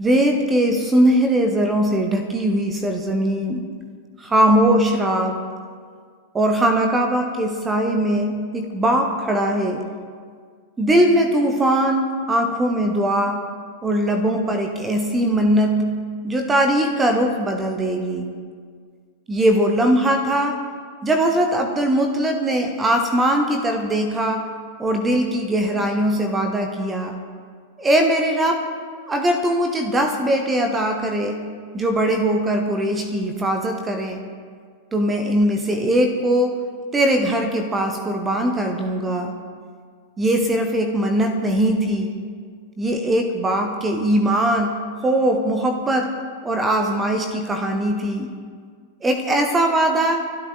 ریت کے سنہرے زروں سے ڈھکی ہوئی سرزمین، خاموش رات اور خانہ کعبہ کے سائے میں ایک باغ کھڑا ہے، دل میں طوفان، آنکھوں میں دعا اور لبوں پر ایک ایسی منت جو تاریخ کا رخ بدل دے گی۔ یہ وہ لمحہ تھا جب حضرت عبد المطلب نے آسمان کی طرف دیکھا اور دل کی گہرائیوں سے وعدہ کیا، اے میرے رب، اگر تو مجھے 10 بیٹے عطا کرے جو بڑے ہو کر قریش کی حفاظت کریں تو میں ان میں سے ایک کو تیرے گھر کے پاس قربان کر دوں گا۔ یہ صرف ایک منت نہیں تھی، یہ ایک باپ کے ایمان، خوف، محبت اور آزمائش کی کہانی تھی، ایک ایسا وعدہ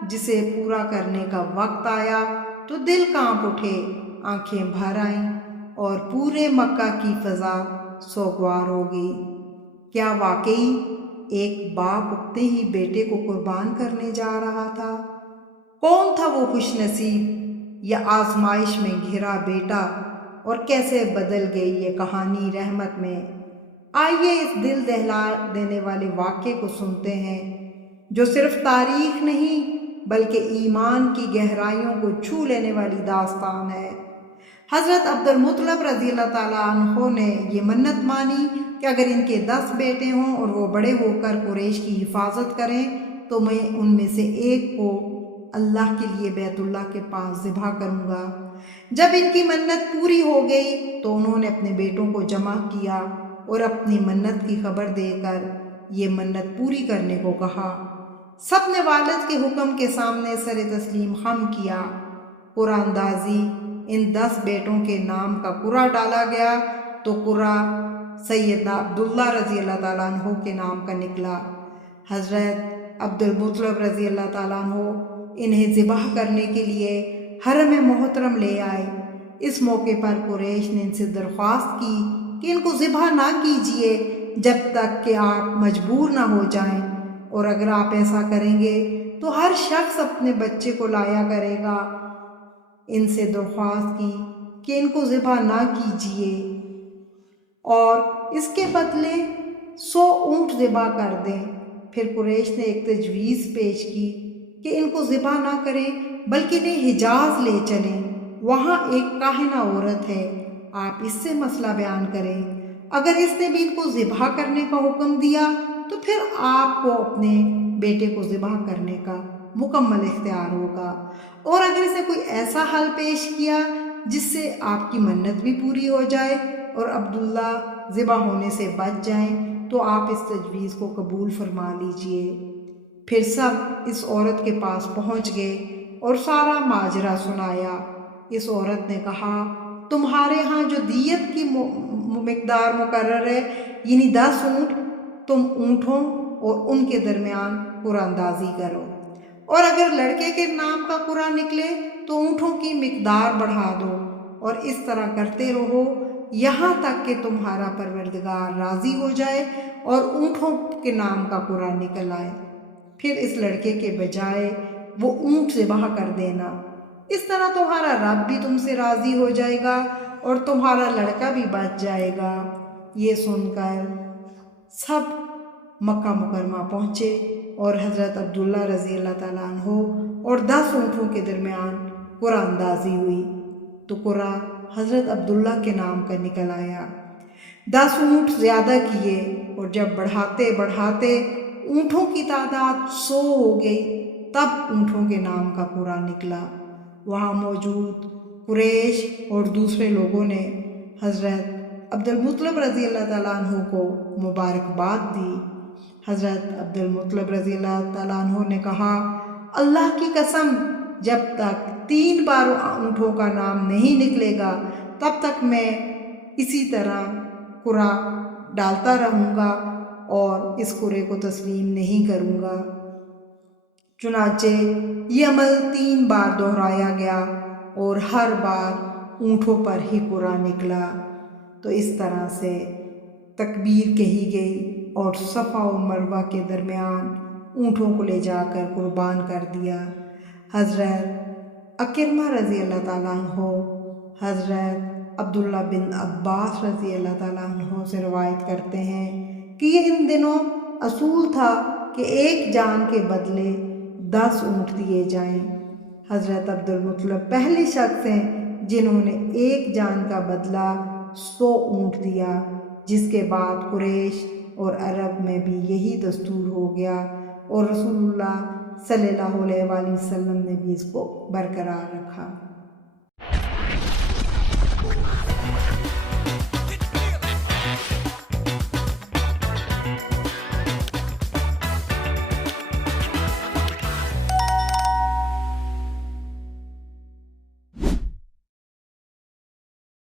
جسے پورا کرنے کا وقت آیا تو دل کانپ اٹھے، آنکھیں بھر آئیں اور پورے مکہ کی فضا سوگوار ہو گئی۔ کیا واقعی ایک باپ اپنے ہی بیٹے کو قربان کرنے جا رہا تھا؟ کون تھا وہ خوش نصیب یا آزمائش میں گھرا بیٹا، اور کیسے بدل گئی یہ کہانی رحمت میں؟ آئیے اس دل دہلا دینے والے واقعے کو سنتے ہیں جو صرف تاریخ نہیں بلکہ ایمان کی گہرائیوں کو چھو لینے والی داستان ہے۔ حضرت عبد المطلب رضی اللہ تعالیٰ عنہ نے یہ منت مانی کہ اگر ان کے 10 بیٹے ہوں اور وہ بڑے ہو کر قریش کی حفاظت کریں تو میں ان میں سے ایک کو اللہ کے لیے بیت اللہ کے پاس ذبح کروں گا۔ جب ان کی منت پوری ہو گئی تو انہوں نے اپنے بیٹوں کو جمع کیا اور اپنی منت کی خبر دے کر یہ منت پوری کرنے کو کہا۔ سب نے والد کے حکم کے سامنے سر تسلیم خم کیا۔ قرعہ اندازی، ان 10 بیٹوں کے نام کا قرعہ ڈالا گیا تو قرعہ سیدنا عبداللہ رضی اللہ تعالیٰ عنہ کے نام کا نکلا۔ حضرت عبد المطلب رضی اللہ تعالیٰ عنہ انہیں ذبح کرنے کے لیے حرم محترم لے آئے۔ اس موقع پر قریش نے ان سے درخواست کی کہ ان کو ذبح نہ کیجیے جب تک کہ آپ مجبور نہ ہو جائیں، اور اگر آپ ایسا کریں گے تو ہر شخص اپنے بچے کو لایا کرے گا۔ ان سے درخواست کی کہ ان کو ذبح نہ کیجیے اور اس کے بدلے 100 اونٹ ذبح کر دیں۔ پھر قریش نے ایک تجویز پیش کی کہ ان کو ذبح نہ کریں بلکہ انہیں حجاز لے چلیں، وہاں ایک کاہنہ عورت ہے، آپ اس سے مسئلہ بیان کریں، اگر اس نے بھی ان کو ذبح کرنے کا حکم دیا تو پھر آپ کو اپنے بیٹے کو ذبح کرنے کا مکمل اختیار ہوگا، اور اگر اس نے کوئی ایسا حل پیش کیا جس سے آپ کی منت بھی پوری ہو جائے اور عبداللہ ذبح ہونے سے بچ جائیں تو آپ اس تجویز کو قبول فرما لیجئے۔ پھر سب اس عورت کے پاس پہنچ گئے اور سارا ماجرا سنایا۔ اس عورت نے کہا، تمہارے ہاں جو دیت کی مقدار مقرر ہے یعنی 10 اونٹ، تم اونٹوں اور ان کے درمیان قرعہ اندازی کرو، اور اگر لڑکے کے نام کا قرعہ نکلے تو اونٹوں کی مقدار بڑھا دو، اور اس طرح کرتے رہو یہاں تک کہ تمہارا پروردگار راضی ہو جائے اور اونٹوں کے نام کا قرعہ نکل آئے، پھر اس لڑکے کے بجائے وہ اونٹ ذبح کر دینا، اس طرح تمہارا رب بھی تم سے راضی ہو جائے گا اور تمہارا لڑکا بھی بچ جائے گا۔ یہ سن کر سب مکہ مکرمہ پہنچے اور حضرت عبداللہ رضی اللہ تعالیٰ عنہ اور 10 اونٹوں کے درمیان قرعہ اندازی ہوئی تو قرعہ حضرت عبداللہ کے نام کا نکل آیا۔ 10 اونٹ زیادہ کیے اور جب بڑھاتے بڑھاتے اونٹوں کی تعداد 100 ہو گئی تب اونٹوں کے نام کا قرعہ نکلا۔ وہاں موجود قریش اور دوسرے لوگوں نے حضرت عبد المطلب رضی اللہ تعالیٰ عنہ کو مبارکباد دی۔ حضرت عبد المطلب رضی اللہ تعالیٰ عنہ نے کہا، اللہ کی قسم، جب تک 3 بار اونٹوں کا نام نہیں نکلے گا تب تک میں اسی طرح قرعہ ڈالتا رہوں گا اور اس قرعے کو تسلیم نہیں کروں گا۔ چنانچہ یہ عمل 3 بار دہرایا گیا اور ہر بار اونٹوں پر ہی قرعہ نکلا۔ تو اس طرح سے تکبیر کہی گئی اور صفا و مروہ کے درمیان اونٹوں کو لے جا کر قربان کر دیا۔ حضرت عکرمہ رضی اللہ تعالیٰ عنہ حضرت عبداللہ بن عباس رضی اللہ تعالیٰ عنہ سے روایت کرتے ہیں کہ یہ ان دنوں اصول تھا کہ ایک جان کے بدلے 10 اونٹ دیے جائیں۔ حضرت عبد المطلب پہلے شخص ہیں جنہوں نے ایک جان کا بدلہ 100 اونٹ دیا، جس کے بعد قریش اور عرب میں بھی یہی دستور ہو گیا اور رسول اللہ صلی اللہ علیہ وآلہ وسلم نے بھی اس کو برقرار رکھا۔